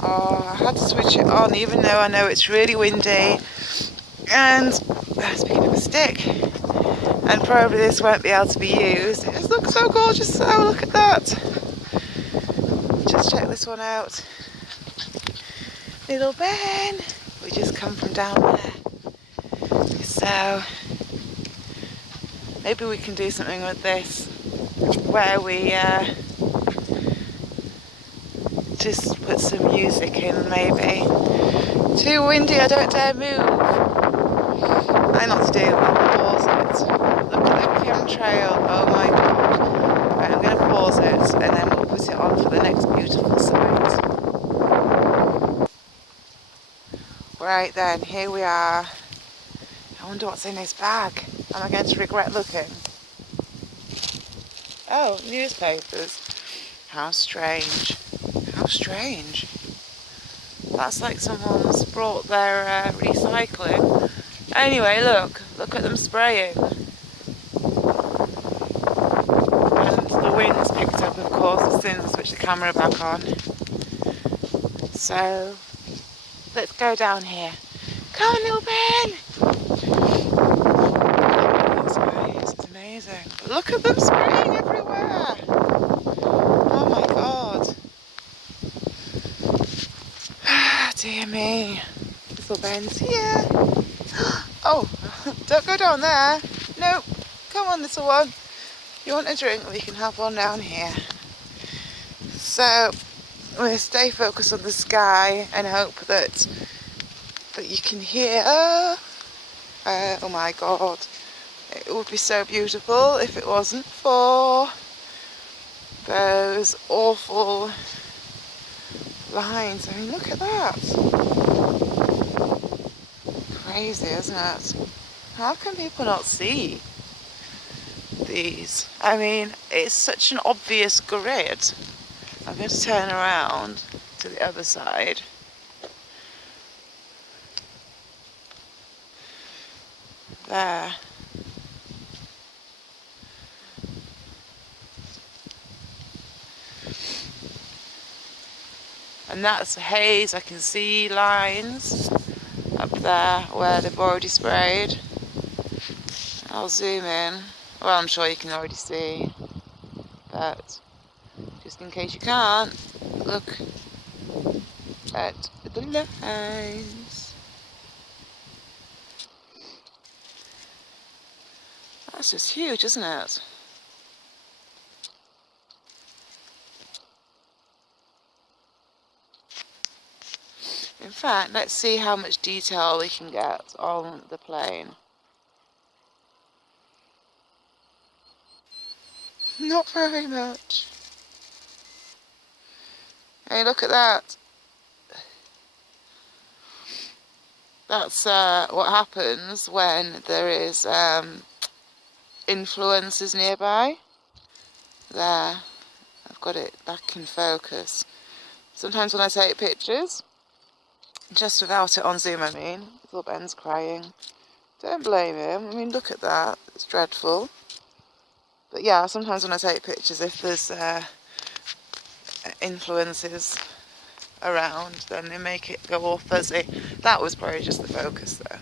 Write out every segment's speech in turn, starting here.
Oh, I had to switch it on even though I know it's really windy. And speaking of a stick, and probably this won't be able to be used. It just looks so gorgeous. Oh, look at that. Just check this one out. Little Ben. We just come from down there. So maybe we can do something with this where we just put some music in, maybe. Too windy, I don't dare move. I know what to do, I'll pause it. Look at the chemtrail, oh my god. Right, I'm going to pause it and then we'll put it on for the next beautiful sight. Right then, here we are. I wonder what's in this bag. Am I going to regret looking? Oh, newspapers. How strange. How strange. That's like someone's brought their recycling. Anyway, look at them spraying. And the wind's picked up, of course, as soon as I switch the camera back on. So, let's go down here. Come on, little Ben! It's amazing. Look at them spraying everywhere! Oh my god. Dear me. Little Ben's here. Oh, don't go down there. No, come on, little one. You want a drink? We can have one down here. So, we'll stay focused on the sky and hope that you can hear. Oh my god. It would be so beautiful if it wasn't for those awful lines. I mean, look at that. Crazy, isn't it? How can people not see these? I mean, it's such an obvious grid. I'm going to turn around to the other side. There. And that's haze. I can see lines up there where they've already sprayed. I'll zoom in. Well, I'm sure you can already see, but just in case you can't, look at the lines. That's just huge, isn't it? In fact, let's see how much detail we can get on the plane. Not very much. Hey, look at that. That's what happens when there is influences nearby. There, I've got it back in focus. Sometimes when I take pictures, just without it on zoom, I mean, little Ben's crying. Don't blame him. I mean, look at that. It's dreadful. But yeah, sometimes when I take pictures, if there's influences around, then they make it go all fuzzy. That was probably just the focus though,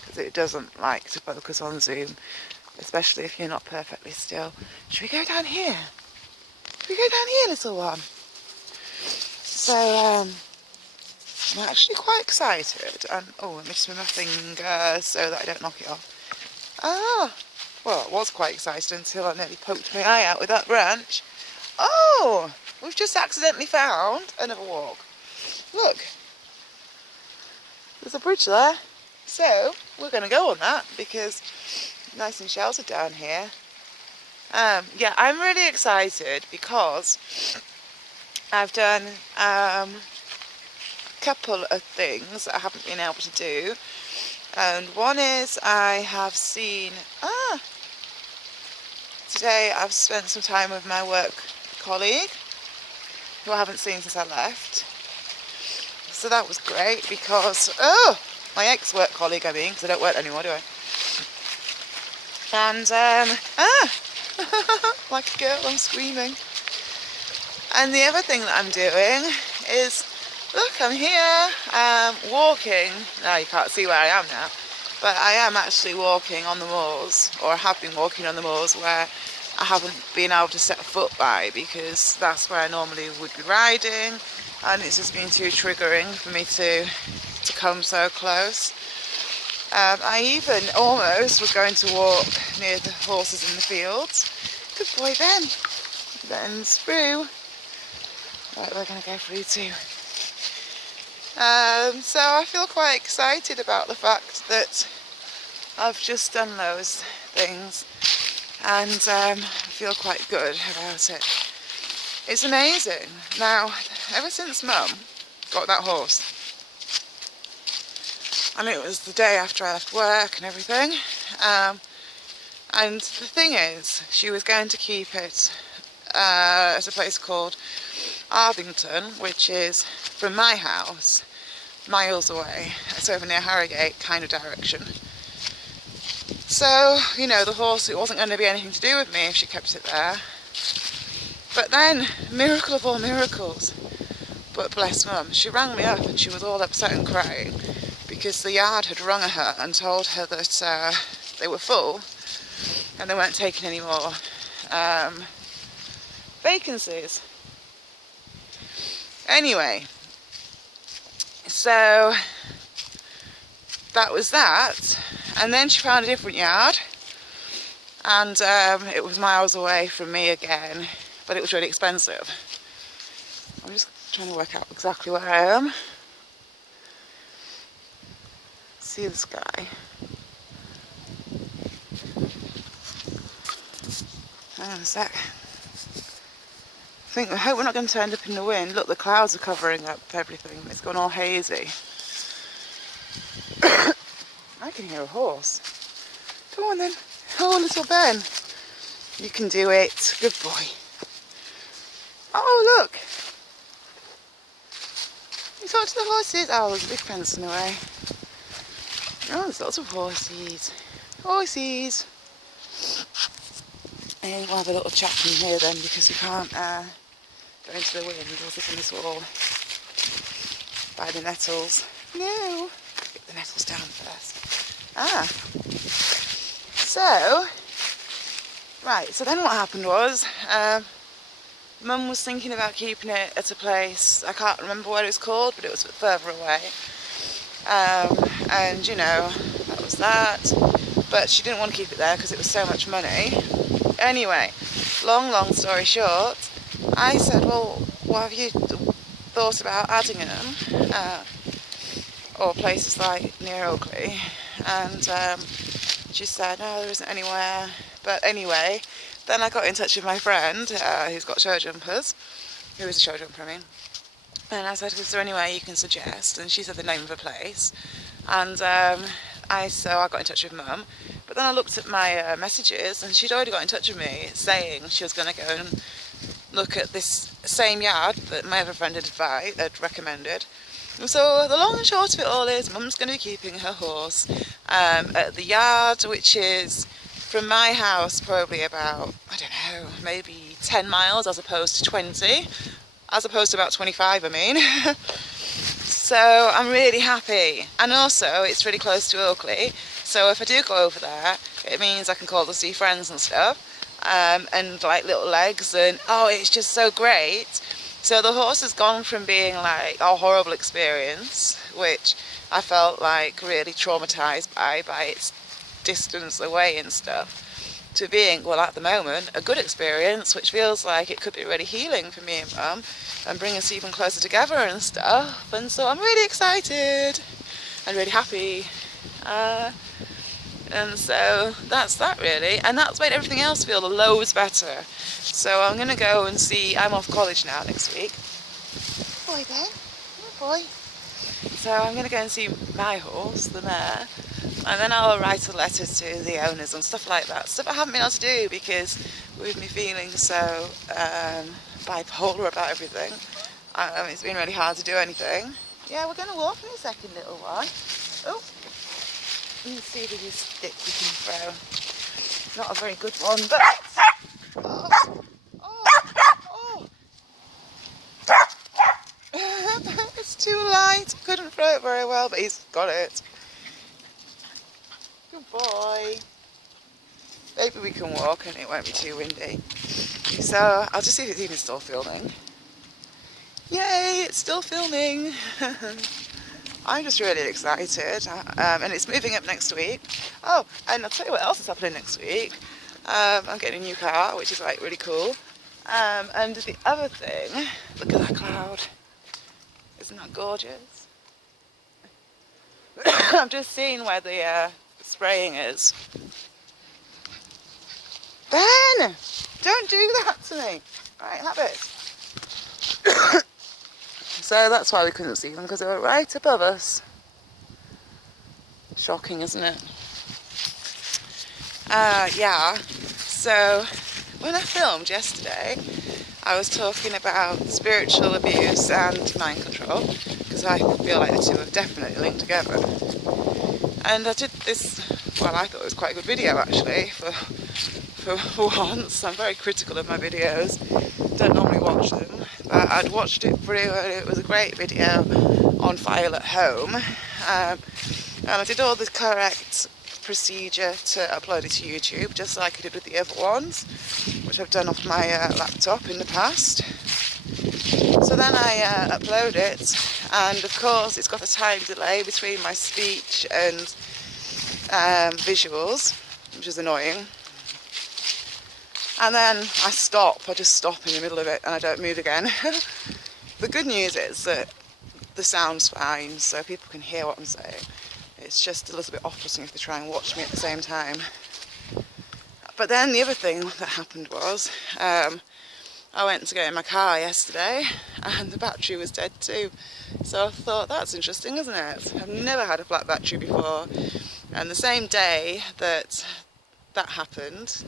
because it doesn't like to focus on zoom, especially if you're not perfectly still. Should we go down here? Should we go down here, little one? So, I'm actually quite excited, and oh, let me just move my finger so that I don't knock it off. Ah, well, I was quite excited until I nearly poked my eye out with that branch. Oh, we've just accidentally found another walk. Look, there's a bridge there. So, we're going to go on that because it's nice and sheltered down here. Yeah, I'm really excited because I've done a couple of things that I haven't been able to do. And one is I have seen, today I've spent some time with my work colleague, who I haven't seen since I left. So that was great because, my ex-work colleague I mean, because I don't work anymore, do I? And, like a girl, I'm screaming. And the other thing that I'm doing is Look, I'm here, walking. Now you can't see where I am now, but I am actually walking on the moors, or have been walking on the moors where I haven't been able to set foot by, because that's where I normally would be riding, and it's just been too triggering for me to come so close. I even almost was going to walk near the horses in the fields. Good boy, Ben. Ben's through. Right, we're going to go through too. So I feel quite excited about the fact that I've just done those things, and I feel quite good about it. It's amazing. Now, ever since Mum got that horse, and it was the day after I left work and everything, and the thing is, she was going to keep it at a place called Arthington, which is from my house miles away. It's over near Harrogate kind of direction. So, you know, the horse, it wasn't going to be anything to do with me if she kept it there. But then, miracle of all miracles, but bless Mum, she rang me up and she was all upset and crying because the yard had rung her and told her that they were full and they weren't taking any more vacancies. Anyway, so that was that, and then she found a different yard, and it was miles away from me again, but it was really expensive. I'm just trying to work out exactly where I am. See the sky. Hang on a sec. I hope we're not going to end up in the wind. Look, the clouds are covering up everything. It's gone all hazy. I can hear a horse. Come on then. Oh, little Ben. You can do it. Good boy. Oh, look. You talk to the horses. Oh, there's a big fence in the way. Oh, there's lots of horses. Horses. And we'll have a little chat in here then, because we can't go into the wind. We'll sit on this wall by the nettles. No. Get the nettles down first. So, right, so then what happened was, Mum was thinking about keeping it at a place, I can't remember what it was called, but it was a bit further away. And, you know, that was that. But she didn't want to keep it there because it was so much money. Anyway, long story short, I said, well, what have you thought about Addingham, or places like near Oakley? And she said, no, there isn't anywhere. But anyway, then I got in touch with my friend who's got show jumpers, who is a show jumper, I mean. And I said, is there any way you can suggest? And she said the name of a place. And so I got in touch with Mum. But then I looked at my messages, and she'd already got in touch with me saying she was going to go and look at this same yard that my other friend had recommended. And so the long and short of it all is, Mum's going to be keeping her horse at the yard, which is from my house probably about, I don't know, maybe 10 miles as opposed to 20, as opposed to about 25, I mean. So I'm really happy. And also, it's really close to Oakley, so if I do go over there, it means I can call to see friends and stuff, and like little legs, and oh, it's just so great. So the horse has gone from being like a horrible experience, which I felt like really traumatised by its distance away and stuff, to being, well, at the moment, a good experience, which feels like it could be really healing for me and Mum and bring us even closer together and stuff. And so I'm really excited and really happy. And so that's that really, and that's made everything else feel loads better. So I'm going to go and see, I'm off college now next week. Boy Ben, good boy. So I'm going to go and see my horse, the mare, and then I'll write a letter to the owners and stuff like that. Stuff I haven't been able to do because with me feeling so bipolar about everything, it's been really hard to do anything. Yeah, we're going to walk in a second, little one. Oh, you can see the stick you can throw. Not a very good one, but... Oh. It's too couldn't throw it very well, but he's got it. Good boy. Maybe we can walk and it won't be too windy. So I'll just see if it's even still filming. Yay, it's still filming. I'm just really excited, and it's moving up next week. Oh, and I'll tell you what else is happening next week. I'm getting a new car, which is like really cool. And the other thing, look at that cloud. Isn't that gorgeous? I'm just seeing where the spraying is. Ben! Don't do that to me. Right, have it. So that's why we couldn't see them, because they were right above us. Shocking, isn't it? Yeah. So when I filmed yesterday, I was talking about spiritual abuse and mind control, because I feel like the two are definitely linked together. And I did this, well, I thought it was quite a good video actually, for once. I'm very critical of my videos, don't normally watch them, but I'd watched it through and it was a great video on file at home. And I did all the correct procedure to upload it to YouTube, just like I did with the other ones, which I've done off my laptop in the past. So then I upload it, and of course it's got a time delay between my speech and visuals, which is annoying. And then I just stop in the middle of it and I don't move again. The good news is that the sound's fine, so people can hear what I'm saying. It's just a little bit off-putting if they try and watch me at the same time. But then the other thing that happened was, I went to get in my car yesterday and the battery was dead too. So I thought, that's interesting, isn't it? I've never had a flat battery before. And the same day that happened,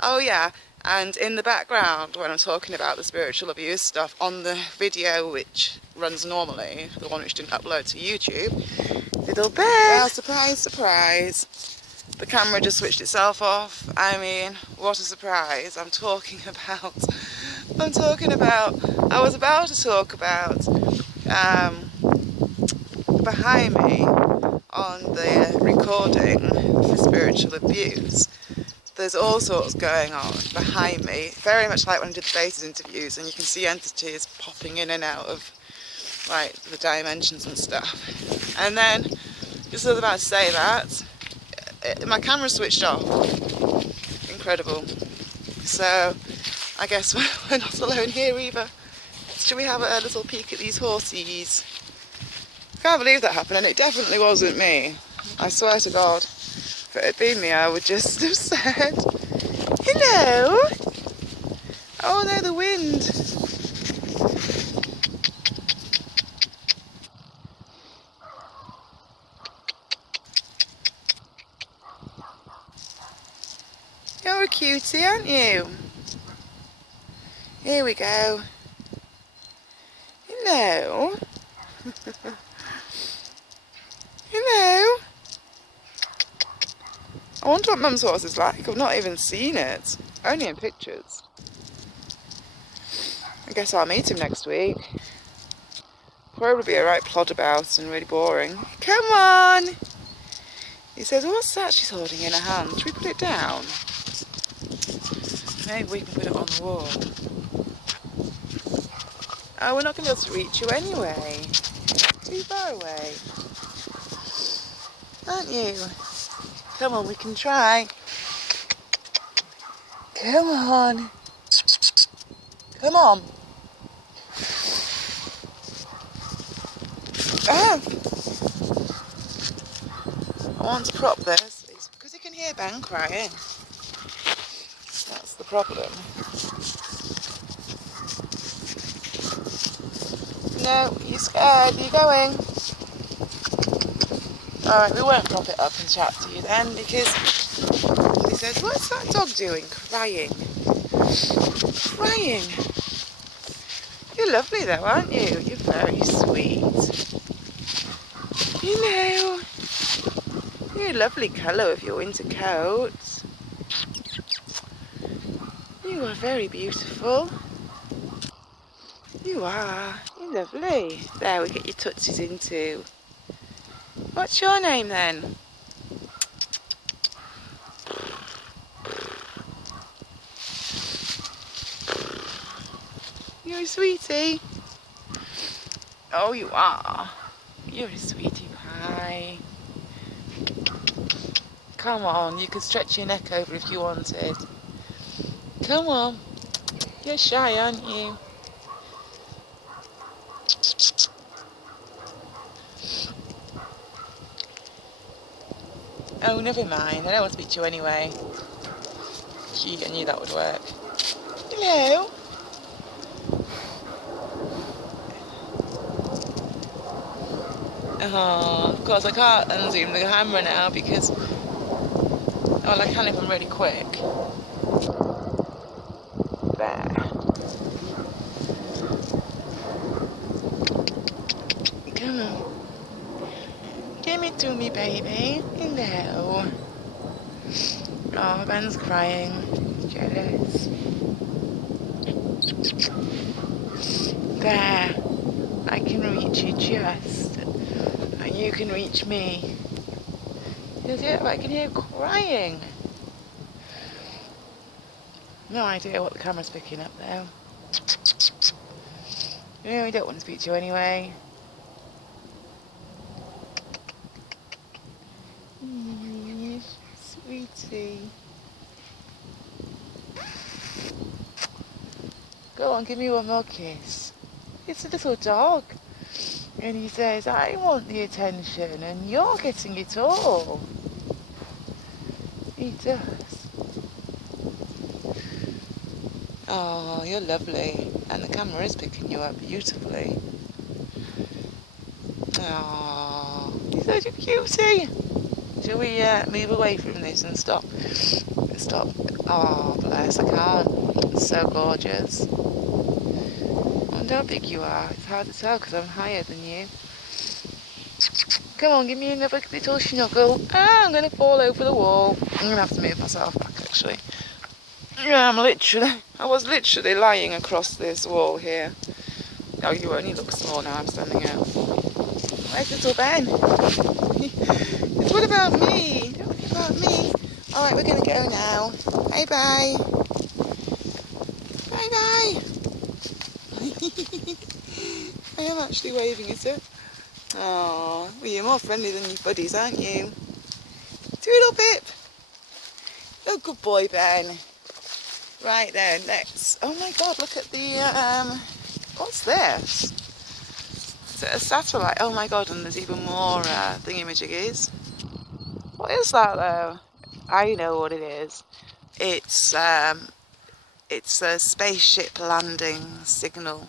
oh yeah, and in the background when I'm talking about the spiritual abuse stuff on the video which runs normally, the one which didn't upload to YouTube, little bear, well, surprise, surprise, the camera just switched itself off. I mean, what a surprise. I was about to talk about behind me on the recording for spiritual abuse. There's all sorts going on behind me, very much like when I did the basis interviews, and you can see entities popping in and out of like the dimensions and stuff. And then, just as I was about to say that, my camera switched off. Incredible. So, I guess we're not alone here either. Shall we have a little peek at these horsies? I can't believe that happened, and it definitely wasn't me. I swear to God. If it had been me, I would just have said, hello. Oh no, the wind. You're a cutie, aren't you? Here we go. Hello. Hello. I wonder what Mum's horse is like. I've not even seen it. Only in pictures. I guess I'll meet him next week. Probably be a right plod about and really boring. Come on! He says, what's that she's holding in her hand? Should we put it down? Maybe we can put it on the wall. Oh, we're not going to be able to reach you anyway. Too far away. Aren't you? Come on, we can try. Come on. Come on. Ah. I want to prop this. It's because you can hear Ben crying. That's the problem. No, you scared. You're going. Alright, we won't prop it up and chat to you then, because he says, what's that dog doing? Crying. Crying. You're lovely though, aren't you? You're very sweet. You know, you're a lovely colour with your winter coat. You are very beautiful. You are. Lovely. There, we get your tootsies into. What's your name then? You're a sweetie. Oh, you are. You're a sweetie pie. Come on, you could stretch your neck over if you wanted. Come on. You're shy, aren't you? Oh, never mind. I don't want to speak to you anyway. Gee, I knew that would work. Hello. Oh, of course I can't unzoom the camera now because, well, I can if I'm really quick. There. Come on. Give it to me, baby. Hello. Oh, Ben's crying. Jealous. There. I can reach you just. And you can reach me. I can hear you crying. No idea what the camera's picking up though. No, I don't want to speak to you anyway. Sweetie. Go on, give me one more kiss. It's a little dog. And he says, I want the attention and you're getting it all. He does. Oh, you're lovely. And the camera is picking you up beautifully. Oh, you're such a cutie. Shall we move away from this and stop? Stop. Oh, bless, I can't. It's so gorgeous. I wonder how big you are. It's hard to tell because I'm higher than you. Come on, give me another little snuggle. Ah, I'm going to fall over the wall. I'm going to have to move myself back, actually. Yeah, I was literally lying across this wall here. Oh, you only look small now, I'm standing out. Where's little Ben? It's what about me? What about me? Alright, we're going to go now. Bye-bye. Bye-bye. I am actually waving at it. Oh, well, you're more friendly than your buddies, aren't you? Toodle pip. Oh, good boy, Ben. Right then, let's... Oh my God, look at the... What's this? Is it a satellite? Oh my God, and there's even more thingamajiggies. What is that though? I know what it is. It's a spaceship landing signal.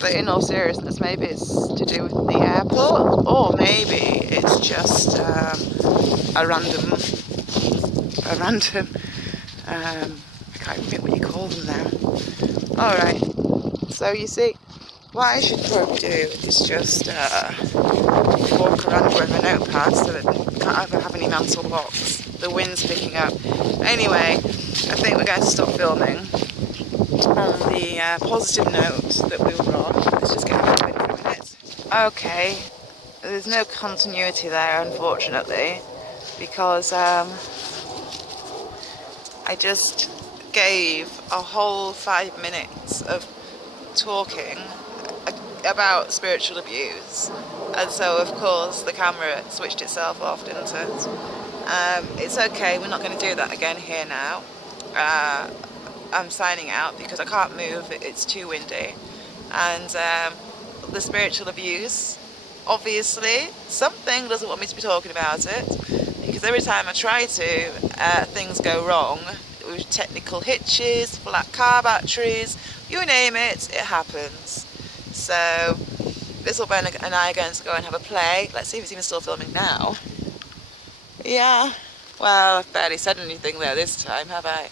But in all seriousness, maybe it's to do with the airport, or maybe it's just a random, I can't even think what you call them now. Alright, so you see, what I should probably do is just walk around with a notepad so that we can't ever have any mental blocks. The wind's picking up. Anyway, I think we're going to stop filming on the positive note that we were on. Let's just get back in for a minute. Okay, there's no continuity there, unfortunately, because I just gave a whole 5 minutes of talking about spiritual abuse, and so of course the camera switched itself off, didn't it? It's okay, we're not going to do that again here now. I'm signing out because I can't move, it's too windy. And the spiritual abuse, obviously something doesn't want me to be talking about it, because every time I try to, things go wrong with technical hitches, flat car batteries, you name it, it happens. So little Ben and I are going to go and have a play. Let's see if it's even still filming now. Yeah, well, I've barely said anything there this time, have I?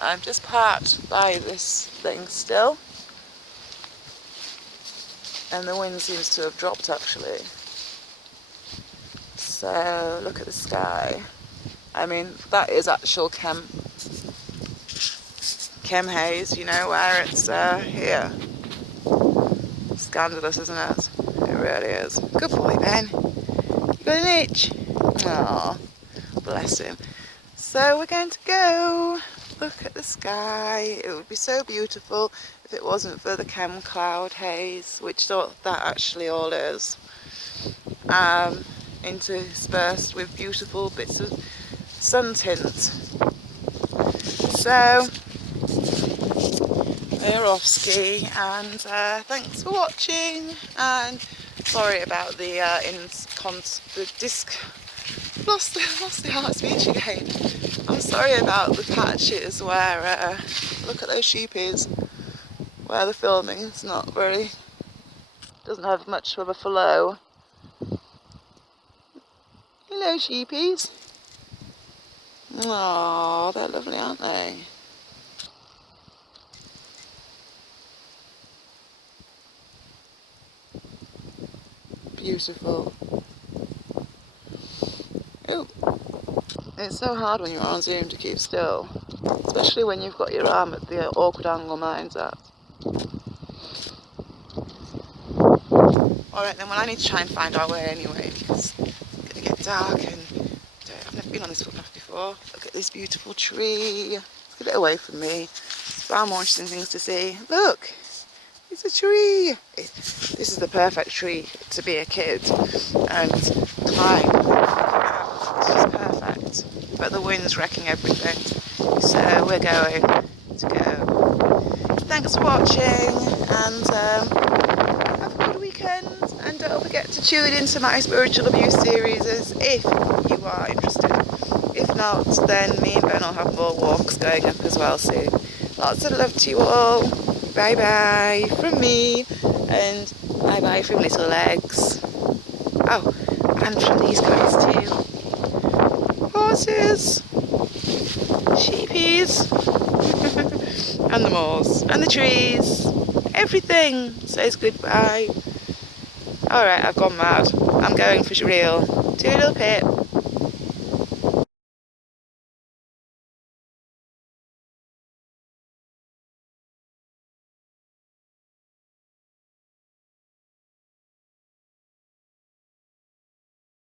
I'm just parked by this thing still, and the wind seems to have dropped actually. So look at the sky. I mean, that is actual chem haze, you know, where it's here. Scandalous, isn't it? It really is. Good boy, Ben. You got an itch? Aw, bless him. So we're going to go look at the sky. It would be so beautiful if it wasn't for the chem cloud haze, which that actually all is, interspersed with beautiful bits of sun tint. So we're off ski, and thanks for watching, and sorry about the lost the heart of speech again. I'm sorry about the patches where look at those sheepies, where the filming is doesn't have much of a flow. Hello sheepies. Oh, they're lovely, aren't they? Beautiful. Oh, it's so hard when you're on Zoom to keep still, especially when you've got your arm at the awkward angle mine's at. Alright then, well I need to try and find our way anyway, because it's going to get dark, and I've never been on this footpath before. Look at this beautiful tree. Let's get it away from me. There's far more interesting things to see. Look! It's a tree! This is the perfect tree to be a kid and climb. It's just perfect. But the wind's wrecking everything. So we're going to go. Thanks for watching, and have a good weekend. And don't forget to tune into my spiritual abuse series if you are interested. If not, then me and Ben will have more walks going up as well soon. Lots of love to you all. Bye bye from me, and bye bye from Little Legs. Oh, and from these guys too. Horses, sheepies, and the moors, and the trees. Everything says goodbye. Alright, I've gone mad. I'm going for real. Toodle pip.